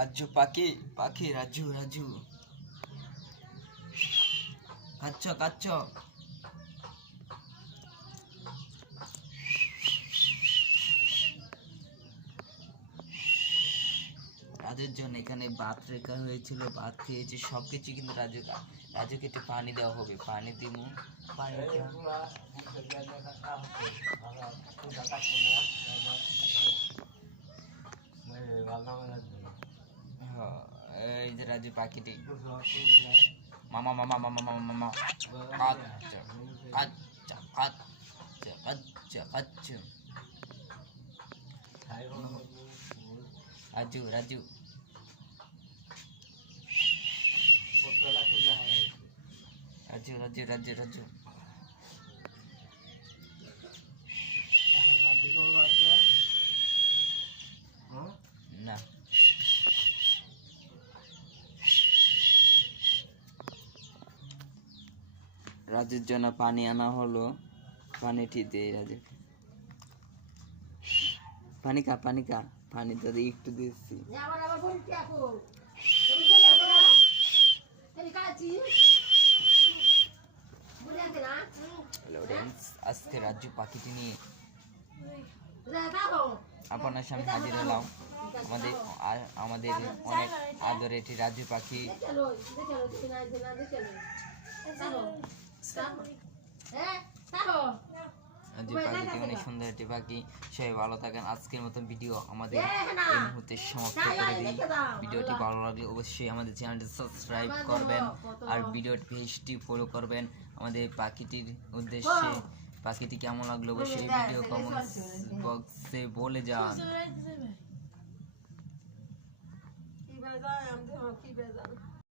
রাজু পাখি পাখি রাজু রাজু কাচ্চ কাচ্চ রাজুর জন্য এখানে ভাত রেখা হয়েছিল, ভাত খেয়েছে, সবকিছু কিন্তু রাজুকে একটু পানি দেওয়া হবে, পানি দিব এই যে রাজু পাখিটি মামা মামা মামা মামা মামা কাচ্চা কাচ্চা কাচ্চা কাচ্চা কাচ্চা রাজু রাজু রাজু রাজু রাজু রাজু না রাজুর জন্য পানি আনা হলো, পানিটি দে রাজু, পানি খা পানি খা, পানি তো একটু দিচ্ছি। আজকে রাজু পাখিটি নিয়ে আপনার সামনে হাজির হলাম। আমাদের অনেক আদরের একটি রাজু পাখি। রাজু পাখিটি অনেক সুন্দর একটি পাখি। সবাই ভালো থাকেন। আজকের মতো ভিডিও আমাদের এই মুহূর্তে সমাপ্ত করে দিই। ভিডিওটি ভালো লাগলে অবশ্যই আমাদের চ্যানেলটি সাবস্ক্রাইব করবেন আর ভিডিওটি পেজটি ফলো করবেন। আমাদের পাখিটির উদ্দেশ্যে পাখিটি কেমন লাগলো অবশ্যই ভিডিও কমেন্ট বক্সে বলে যান।